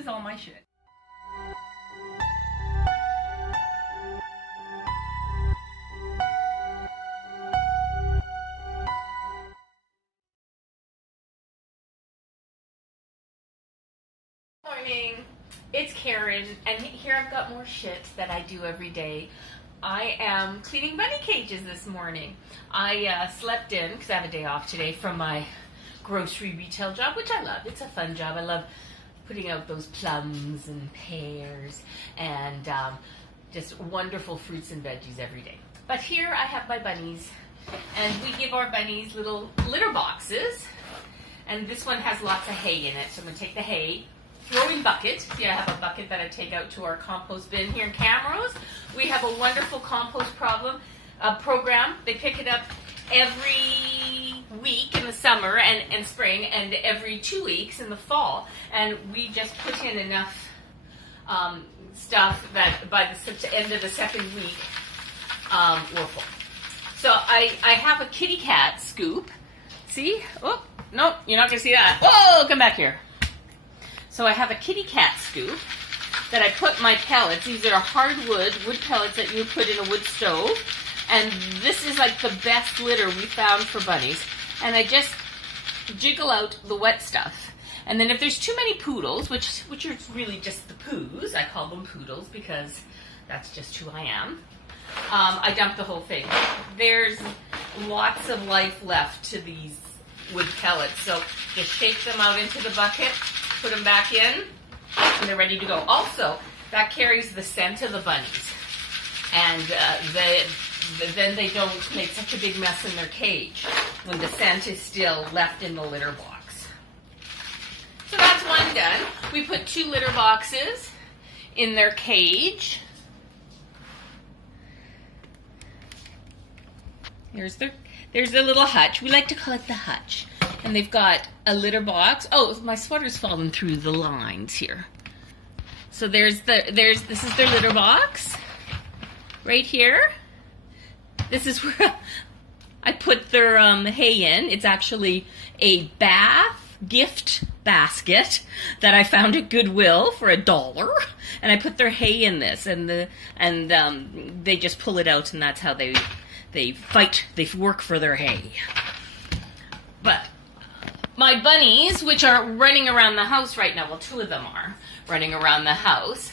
is all my shit. Morning, it's Karen, and here I've got more shit that I do every day. I am cleaning bunny cages this morning. I slept in, because I have a day off today from my grocery retail job, which I love. It's a fun job. I love putting out those plums and pears and just wonderful fruits and veggies every day. But here I have my bunnies, and we give our bunnies little litter boxes, and this one has lots of hay in it, so I'm going to take the hay, throwing bucket. See, I have a bucket that I take out to our compost bin here in Camrose. We have a wonderful compost program. They pick it up every week in the summer and spring, and every 2 weeks in the fall. And we just put in enough stuff that by the end of the second week, we're full. So I have a kitty cat scoop. See? Oh, no, you're not going to see that. Whoa, come back here. So I have a kitty cat scoop that I put my pellets. These are hardwood wood pellets that you put in a wood stove. And this is like the best litter we found for bunnies. And I just jiggle out the wet stuff. And then if there's too many poodles, which are really just the poos, I call them poodles because that's just who I am, I dump the whole thing. There's lots of life left to these wood pellets. So just shake them out into the bucket, put them back in, and they're ready to go. Also, that carries the scent of the bunnies. And then they don't make such a big mess in their cage when the scent is still left in the litter box. So that's one done. We put 2 litter boxes in their cage. There's their little hutch. We like to call it the hutch. And they've got a litter box. Oh, my sweater's fallen through the lines here. So this is their litter box right here. This is where I put their hay in. It's actually a bath gift basket that I found at Goodwill for $1, and I put their hay in this, and they just pull it out, and that's how they fight. They work for their hay. But my bunnies, which are running around the house right now, well, 2 of them are running around the house.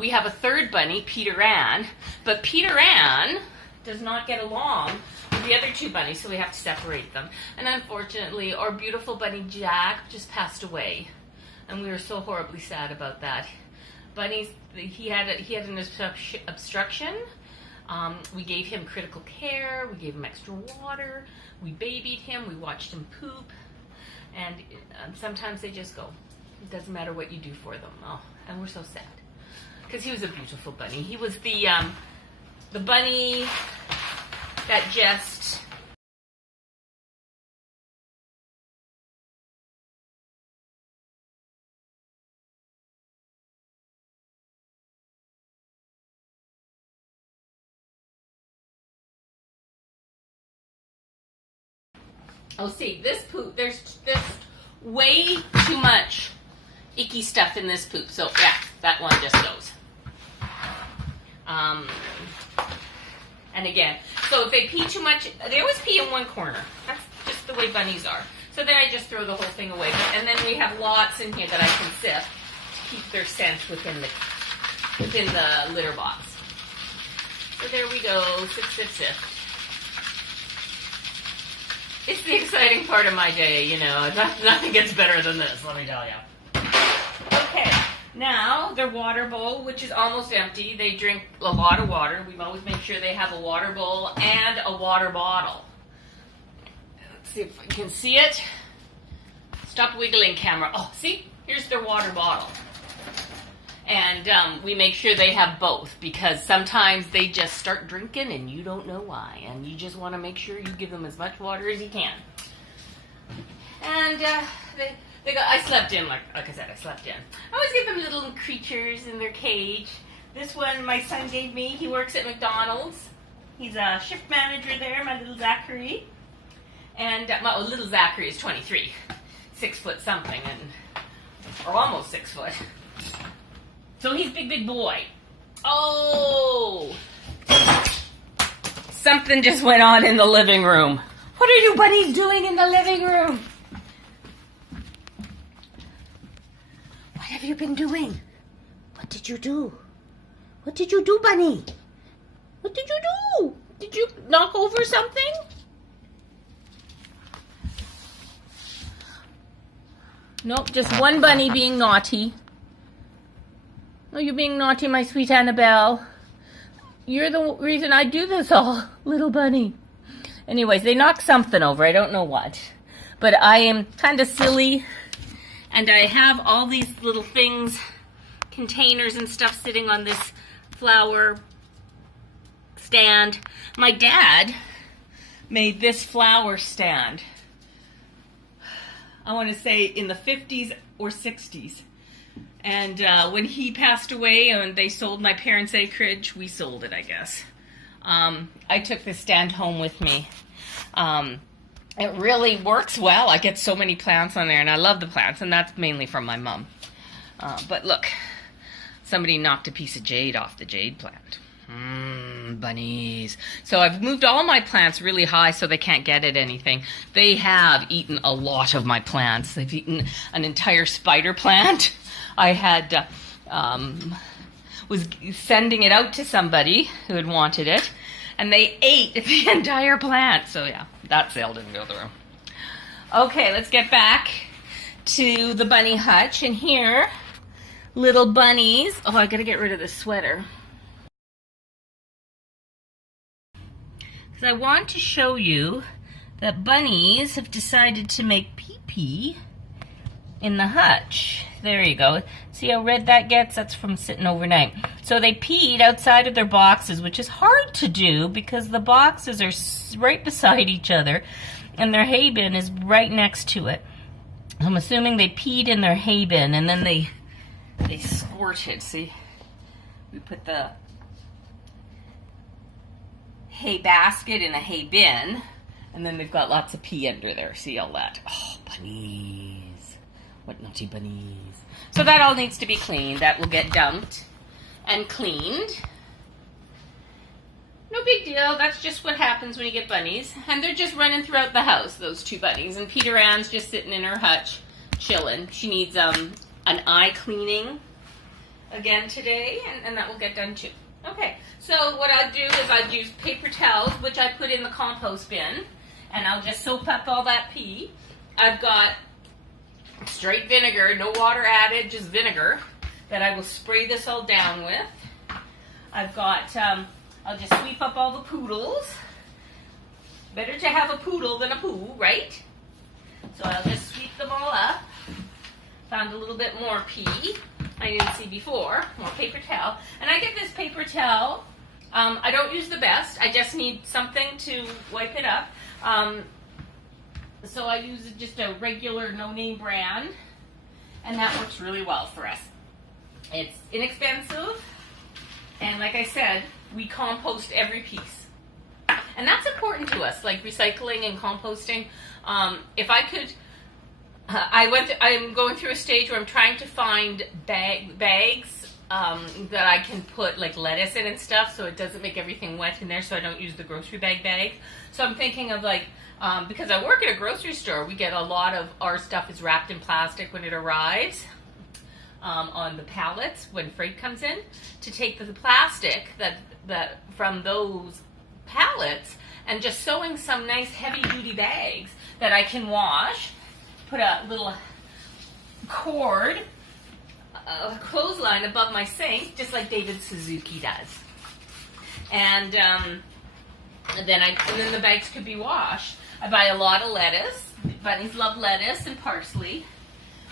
We have a third bunny, Peter Ann, but Peter Ann does not get along with the other 2 bunnies, so we have to separate them. And unfortunately, our beautiful bunny Jack just passed away, and we were so horribly sad about that. Bunnies, he had an obstruction. We gave him critical care. We gave him extra water. We babied him. We watched him poop. And sometimes they just go. It doesn't matter what you do for them. Oh, and we're so sad. Because he was a beautiful bunny. He was the bunny that just... Oh, see, this poop, there's way too much icky stuff in this poop. So, yeah, that one just goes. And again, so if they pee too much, they always pee in one corner. That's just the way bunnies are. So then I just throw the whole thing away. And then we have lots in here that I can sift to keep their scent within the litter box. So there we go, sift. It's the exciting part of my day, you know. Nothing gets better than this, let me tell you. Okay, now their water bowl, which is almost empty. They drink a lot of water. We've always made sure they have a water bowl and a water bottle. Let's see if I can see it. Stop wiggling, camera. Oh, see? Here's their water bottle. And we make sure they have both, because sometimes they just start drinking and you don't know why. And you just want to make sure you give them as much water as you can. And I slept in, like I said, I slept in. I always give them little creatures in their cage. This one my son gave me. He works at McDonald's. He's a shift manager there, my little Zachary. And my little Zachary is 23, 6 foot something, or almost 6 foot. So he's big boy. Oh! Something just went on in the living room. What are you bunnies doing in the living room? What have you been doing? What did you do? What did you do, bunny? What did you do? Did you knock over something? Nope, just one bunny being naughty. Oh, you're being naughty, my sweet Annabelle. You're the reason I do this all, little bunny. Anyways, they knocked something over. I don't know what. But I am kind of silly. And I have all these little things, containers and stuff sitting on this flower stand. My dad made this flower stand, I want to say in the 50s or 60s. And when he passed away and they sold my parents' acreage, we sold it, I guess. I took this stand home with me. It really works well. I get so many plants on there, and I love the plants, and that's mainly from my mom. But look, somebody knocked a piece of jade off the jade plant. Bunnies. So I've moved all my plants really high so they can't get at anything. They have eaten a lot of my plants. They've eaten an entire spider plant. I had was sending it out to somebody who had wanted it, and they ate the entire plant. So yeah, that sale didn't go through. Okay, let's get back to the bunny hutch. And here, little bunnies. Oh, I gotta get rid of this sweater. Because I want to show you that bunnies have decided to make pee-pee in the hutch. There you go. See how red that gets? That's from sitting overnight. So they peed outside of their boxes, which is hard to do because the boxes are right beside each other and their hay bin is right next to it. I'm assuming they peed in their hay bin and then they squirted. See, we put the hay basket in a hay bin, and then they've got lots of pee under there. See all that? Oh, bunnies. What naughty bunnies. So that all needs to be cleaned. That will get dumped and cleaned. No big deal. That's just what happens when you get bunnies. And they're just running throughout the house, those two bunnies. And Peter Ann's just sitting in her hutch, chilling. She needs an eye cleaning again today, and that will get done too. Okay, so what I'll do is I'll use paper towels, which I put in the compost bin, and I'll just soak up all that pee. I've got straight vinegar, no water added, just vinegar, that I will spray this all down with. I've got, I'll just sweep up all the poodles. Better to have a poodle than a poo, right? So I'll just sweep them all up. Found a little bit more pee I didn't see before, more paper towel. And I get this paper towel. I don't use the best. I just need something to wipe it up. So I use just a regular no-name brand, and that works really well for us. It's inexpensive, and like I said, we compost every piece. And that's important to us, like recycling and composting. If I could, I'm going through a stage where I'm trying to find bags that I can put like lettuce in and stuff, so it doesn't make everything wet in there, so I don't use the grocery bag. So I'm thinking of like, because I work at a grocery store, we get a lot of our stuff is wrapped in plastic when it arrives on the pallets when freight comes in, to take the plastic that from those pallets and just sewing some nice heavy-duty bags that I can wash, put a little cord, a clothesline above my sink, just like David Suzuki does. And then the bags could be washed. I buy a lot of lettuce. Bunnies love lettuce and parsley.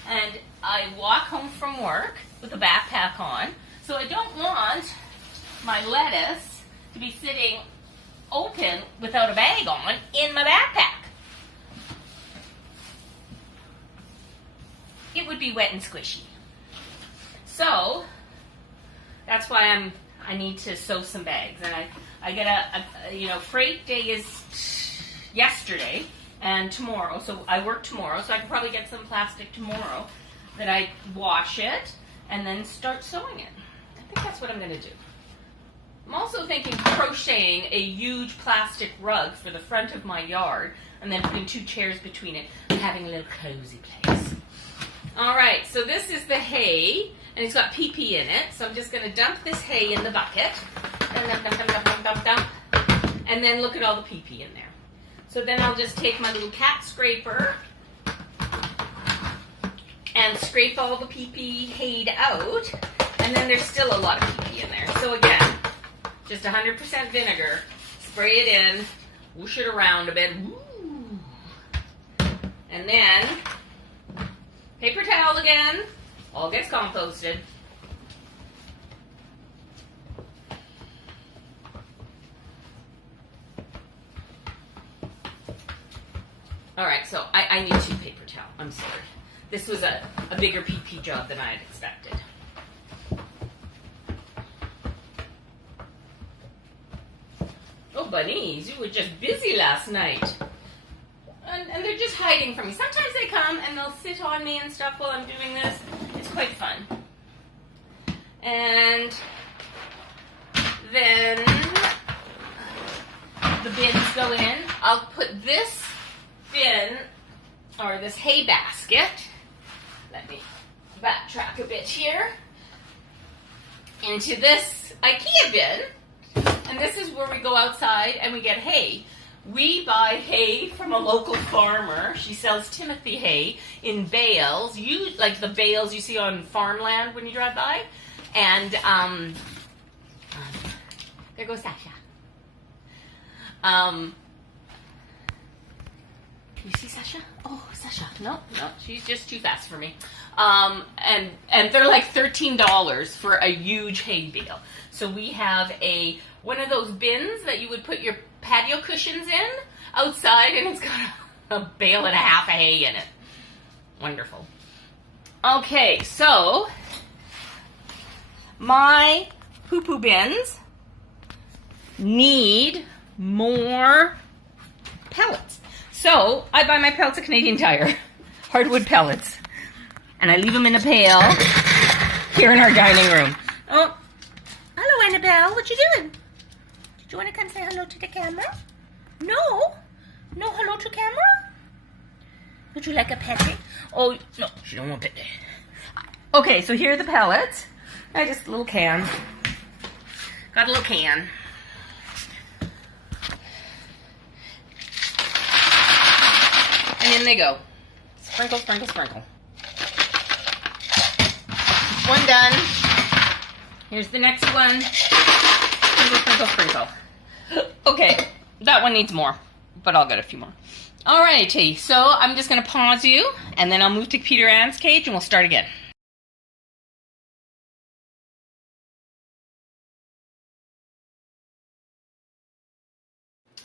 And I walk home from work with a backpack on. So I don't want my lettuce to be sitting open without a bag on in my backpack. It would be wet and squishy. So that's why I need to sew some bags. And I get a freight day is yesterday and tomorrow, so I work tomorrow, so I can probably get some plastic tomorrow that I wash it and then start sewing it. I think that's what I'm going to do. I'm also thinking crocheting a huge plastic rug for the front of my yard and then putting 2 chairs between it and having a little cozy place. All right, so this is the hay, and it's got pee-pee in it, so I'm just going to dump this hay in the bucket. Dump, dump, dump, dump, dump, dump, dump. And then look at all the pee-pee in there. So then I'll just take my little cat scraper and scrape all the pee-pee hayed out, and then there's still a lot of pee-pee in there. So again, just 100% vinegar, spray it in, whoosh it around a bit, woo. And then paper towel again, all gets composted. All right, so I need 2 paper towel. I'm sorry. This was a bigger pee-pee job than I had expected. Oh, bunnies, you were just busy last night. And they're just hiding from me. Sometimes they come and they'll sit on me and stuff while I'm doing this. It's quite fun. And then the bins go in. I'll put this bin, or this hay basket, let me backtrack a bit here, into this IKEA bin. And this is where we go outside and we get hay. We buy hay from a local farmer. She sells Timothy hay in bales, like the bales you see on farmland when you drive by. And there goes Sasha. You see Sasha? Oh, Sasha. No, she's just too fast for me. And they're like $13 for a huge hay bale. So we have one of those bins that you would put your patio cushions in outside, and it's got a bale and a half of hay in it. Wonderful. Okay, so my poo-poo bins need more pellets. So I buy my pellets at Canadian Tire, hardwood pellets, and I leave them in a pail here in our dining room. Oh, hello, Annabelle. What you doing? Did you want to come say hello to the camera? No? No hello to camera? Would you like a pet? Oh, no, she don't want pet. Okay, so here are the pellets. Just a little can. Got a little can. And in they go. Sprinkle, sprinkle, sprinkle. One done. Here's the next one. Sprinkle, sprinkle, sprinkle. Okay, that one needs more, but I'll get a few more. Alrighty, so I'm just going to pause you, and then I'll move to Peter Ann's cage, and we'll start again.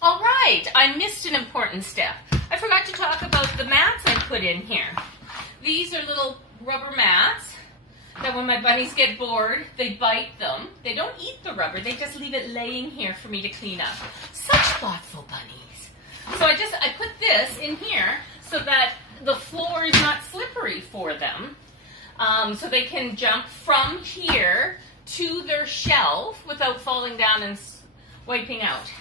Alright, I missed an important step. I forgot to talk about the mats I put in here. These are little rubber mats that when my bunnies get bored, they bite them. They don't eat the rubber, they just leave it laying here for me to clean up. Such thoughtful bunnies. So I put this in here so that the floor is not slippery for them. So they can jump from here to their shelf without falling down and wiping out.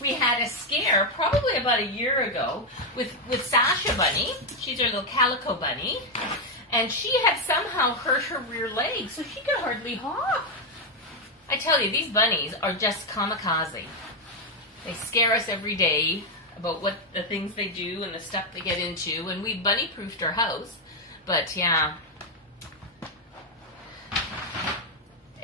We had a scare probably about a year ago with Sasha Bunny. She's our little calico bunny. And she had somehow hurt her rear leg, so she could hardly hop. I tell you, these bunnies are just kamikaze. They scare us every day about what the things they do and the stuff they get into. And we bunny-proofed our house. But yeah.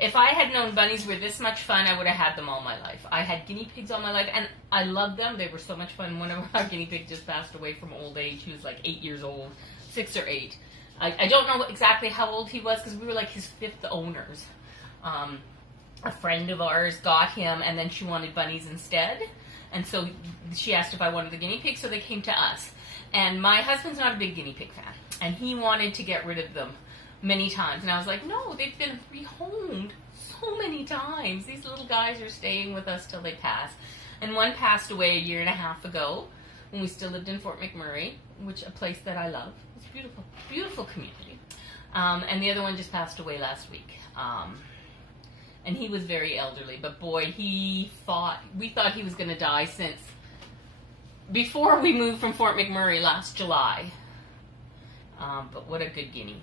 If I had known bunnies were this much fun, I would have had them all my life. I had guinea pigs all my life, and I loved them. They were so much fun. One of our guinea pigs just passed away from old age. He was like 8 years old, 6 or 8. I don't know exactly how old he was because we were like his 5th owners. A friend of ours got him, and then she wanted bunnies instead. And so she asked if I wanted the guinea pig, so they came to us. And my husband's not a big guinea pig fan, and he wanted to get rid of them many times. And I was like, no, they've been rehomed so many times. These little guys are staying with us till they pass. And one passed away a year and a half ago when we still lived in Fort McMurray, which a place that I love. It's beautiful, beautiful community. And the other one just passed away last week. And he was very elderly, but boy, we thought he was going to die since before we moved from Fort McMurray last July. But what a good guinea.